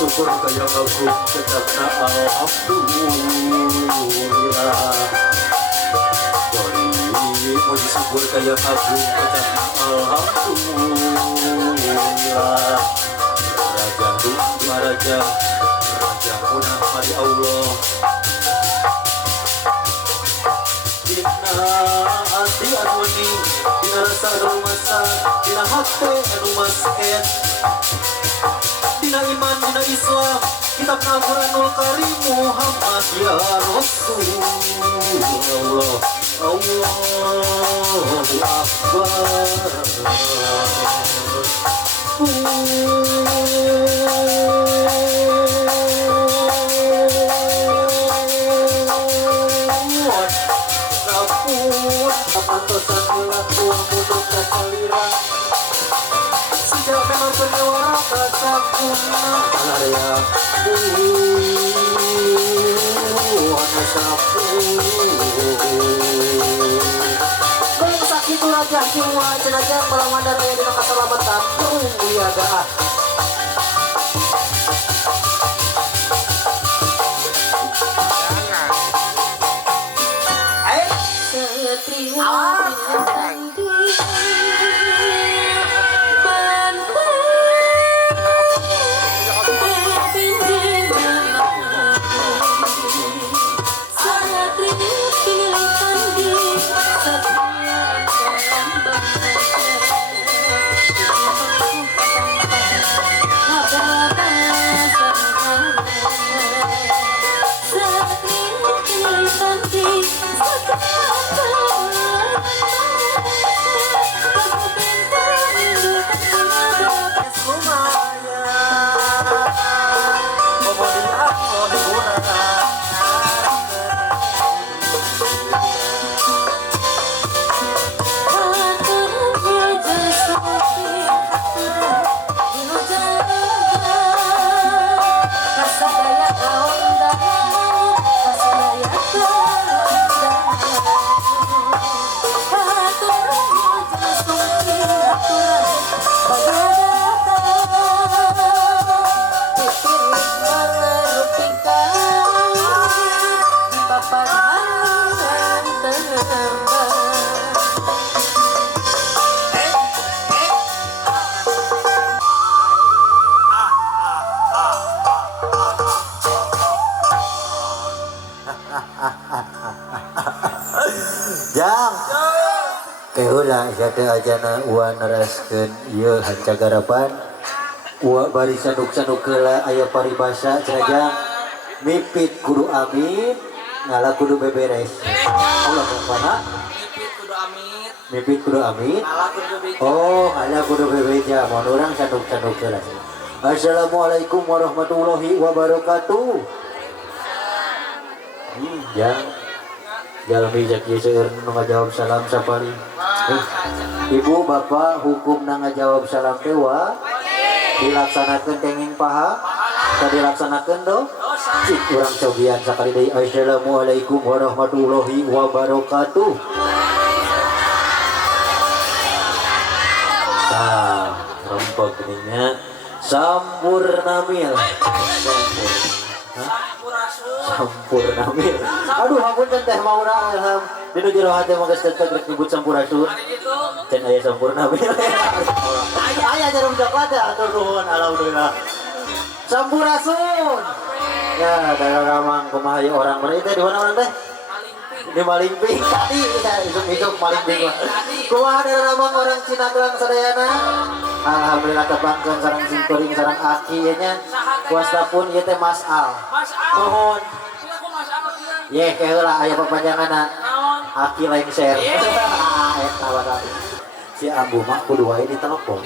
syukur kaya aku tetapna alhamdulillah. Bari puji syukur kaya aku tetapna alhamdulillah. Raja dua raja, raja munah hari Allah. Dina hati anu wening, dina rasa anu masa, dina hati anu masket. Dina iman, dina Islam, kitab Al-Quranul Karim Muhammad ya Rasulullah. Allahu Akbar. Pantosan ulah tuang butuh kasaliran. Sejak memang penyuara kasakuna Alaria Hanya sapu Bang sakit raja jiwa jenajah melawan dan raya dina keselamatan Biaga Jang keula sada ajana ua neraskeun ieu hancagarapan ua bari sanuk-sanuk keula aya paribasa cenah Jang mipit kudu amin ngala kudu beberes Allah Bapana mipit kudu amin oh ngala kudu bebeja mun urang sanuk-sanuk keula. Assalamualaikum warahmatullahi wabarakatuh. Jang jalmi jaki seueur nu ngajawab salam sapari. Ibu bapak hukum na ngajawab salam teh wa dilaksanakeun kenging paha tadi dilaksanakeun do cik urang cobian sakali deui. Assalamualaikum warahmatullahi wabarakatuh. Tah rompok geuninnya sampurna mil sampurna mil. Aduh hapunten teh maura ilham dinu jero hate mah geus tetep rek nyebut sampurasun can aya sampurna mil aya jarum coklat atur nuhun alhamdulillah sampurasun ya daerah ramang kumaha ieu orang mana teh di mana orang teh di Malingping tadi isuk-isuk Malingping mah kumaha daerah ramang orang Cinanggelang sadayana. Alhamdulillah tepangkeun sareng simkuring sareng aki ieu nya kuastapun ieu teh Mas Al mohon ye keheula aya papanjanganna aki lengser eta wadah si ambu mah kudu wae ditelepon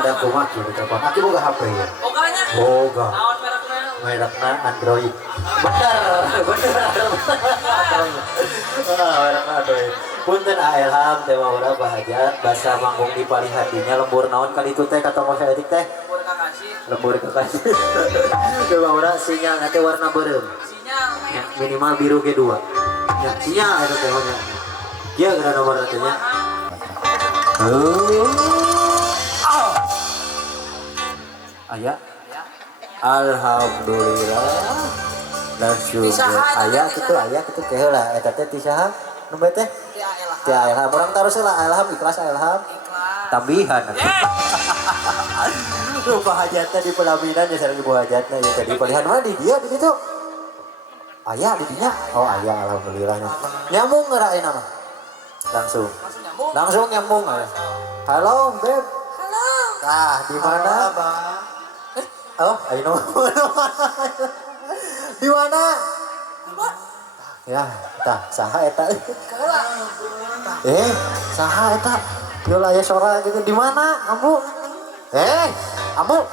ada kumaha kieu ditelepon aki boga HP ya boga merekna Android bener merekna Android. Punten ilham teh maura bahajat basa manggung di palihatinya lembur naon kali itu teh kata Mas Edik teh lembur kekasih teh maura sinyal nanti warna beureum ya, minimal biru G2 ya sinyal eta teh nya kieu geura nomor teh nya aya Alhamdulillah. Langsung ayah gitu keheula eta teh ti saha? Nu teh? Ti ilham. Urang taruh lah ilham ikhlas ilham. Tambihan. Rupa hajatna di pelaminan ya sareng ibu hajatna ya tadi pilihan mana di dia di situ. Ayah di dinya. Oh ayah alhamdulillah. Nyambung ngerain nama. Langsung nyambung ayah. Halo, Beb. Halo. Nah, di mana? Oh, ayo di mana? Ya, tah saha eta? Saha eta? Yo aya sora gitu di mana? Ambu. Ambu.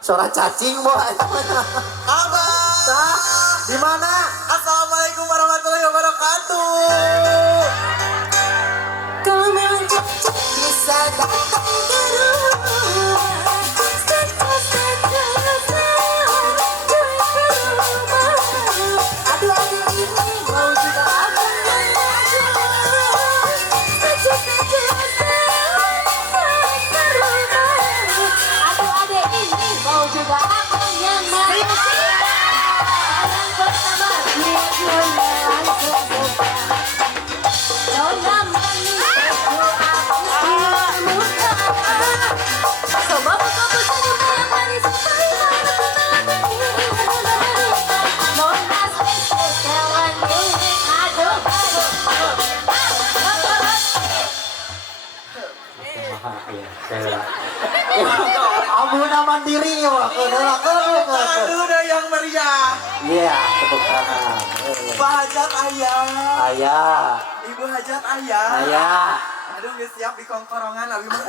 Sora cacing, Bo. Abah. Tah, di mana? Assalamualaikum warahmatullahi wabarakatuh. Kalau memang cocok bisa datang ke rumah. Aduh ini mau juga apa aduh ini mau juga apa yang mau orang pertama dia langsung suka nona manis aku muka coba buka senyum yang manis nona spesial aduh Ambu nama diri ya, aduh udah yang meriah. Iya, tepuk tangan. Pak Hajat ayah. Ayah. Ibu Hajat ayah. Ayah. Aduh geus siap di kongkorongan abi mah.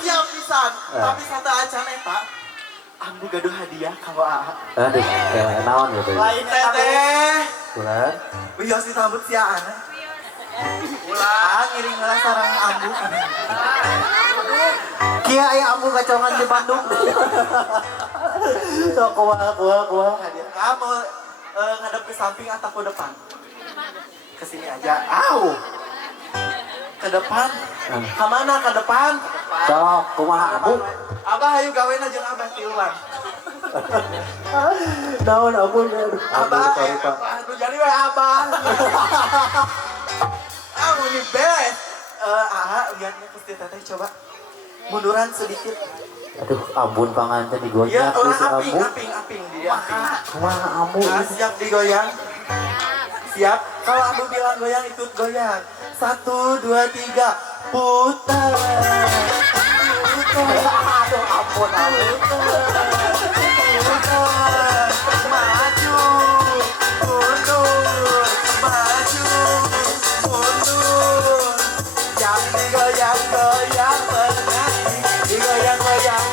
Siap pisan. Tapi satu acan eta. Ambu gaduh hadiah kanggo Aa. Aduh, kayak naon gitu. Lain teteh. Bulan. Wios disambut sia ana. Ulah ngiring heula sareng ambu. Kia aya ambu kacongan di Bandung. Sok kuah. Hadiah kamu ngadep ke samping atau ke depan? Ke sini aja. Au. Ke depan. Kemana ke depan? Sok kumaha ambu? Abah ayo gawean aja abah ti ulang. Naon ambu? Abah, aduh jadi we abah. Ini beres. Lihatnya pasti teteh coba munduran sedikit. Aduh, ampun panganten digoyang Ya, tuh si ambu. aping di aping. Kumaha ambu? Siap digoyang. Siap. Kalau ambu bilang goyang ikut goyang. 1, 2, 3 putar. Aduh, ampun ambu. Putar. Maju. Mundur. Maju. Mundur. Yang digoyang-goyang pernah. Digoyang-goyang.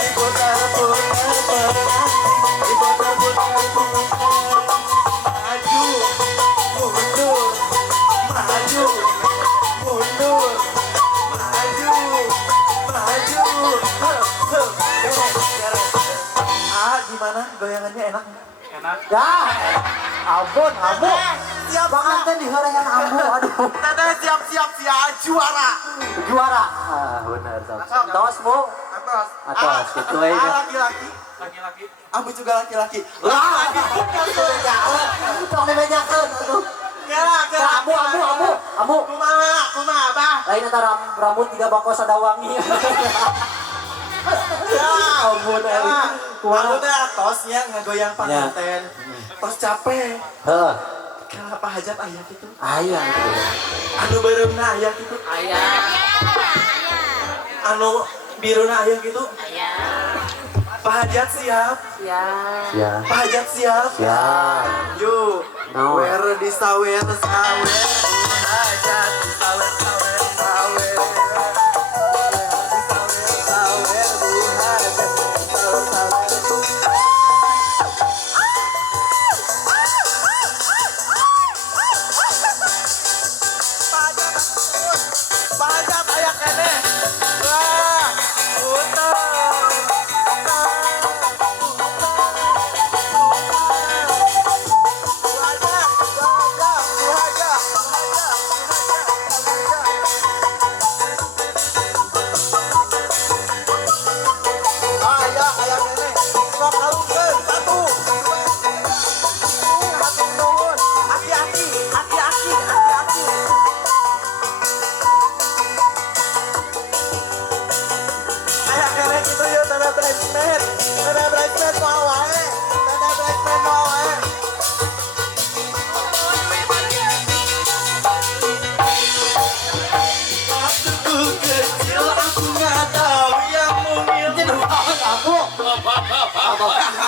Diputar-putar pernah. Diputar-putar. Maju. Mundur. Maju. Mundur. Maju. Maju. Gimana goyangannya enak? Enak. Ya, ampun ambu. Siap Panganten dihorehan ambu. Aduh, Teteh siap juara. juara. Benar sok. Tos bu. Atos gitu aja. Laki-laki. Ambu juga laki-laki. Laki pun kan sudah jauh. Tong dibejakeun atuh. Ambu. Kumaha, Abah? Lain antara rambut 3 bangkos sadawangi. Ya, Ampun. Aku teh tosnya ngegoyang panganten. Tos capek. Heuh. Kenapa hajat ayah gitu? Ayah itu. Anu bereumna ayah gitu? Anu biruna ayah gitu? Pak Hajat siap? Ya. Pak Hajat siap? Siap. Yuk. No. Where disawer Hajat disawer. Pajak ayak kene. Wah, putar. Pajak.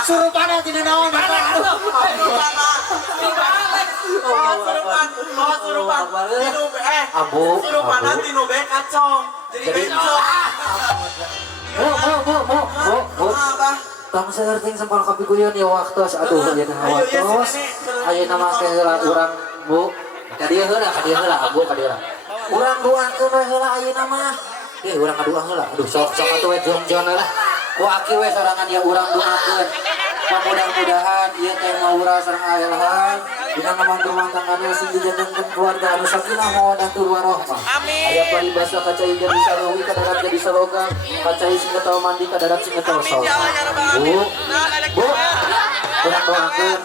Surupan tina naon bapak. Aduh. Surupan. Abu. Surupan tinu be kacong. Jadi bencong. Bu. Tong seurting sempal kopi guyon ya waktos. Aduh ya waktos. Ayo nama heula urang Bu. Ka dieu heula Abu ka dieu. Urang duakeun we heula ayeuna mah. Urang ngaduang heula. Aduh sok atuh we jon-jon lah. Ku aki we sorangan ya urang duakeun. Mudah-mudahan ieu teh maura sareng aelhan dina ngamantu-mantanganna sing dijagakeun keluarga anu sakinah mawaddah warahmah. Amin. Aya paribasa kacai jadi sarowi ka darat jadi saloga, kacai sing teu mandi ka darat sing teu sol. Bu. Urang doakeun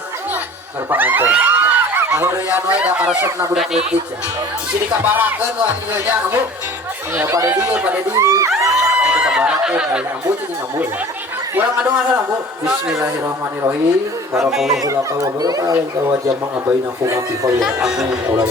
sarpanganten. Ahurian we da karesepna budak leutik ya. Bisi dikabarakeun wah ieu nya Bu. Ya pada di kita barakeun aya ambu jeung ambu. Urang ngadoa heula Bu. Bismillahirrahmanirrahim. Barakallahu laka wa baraka alaika wa jama'a bainakum fi khair. Amin. Allah.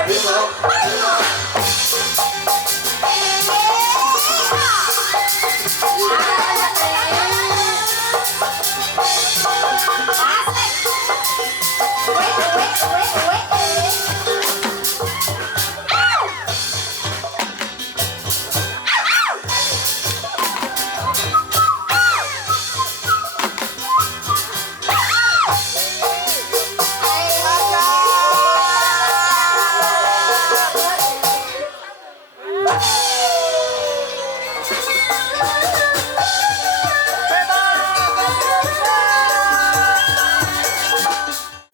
Harimau,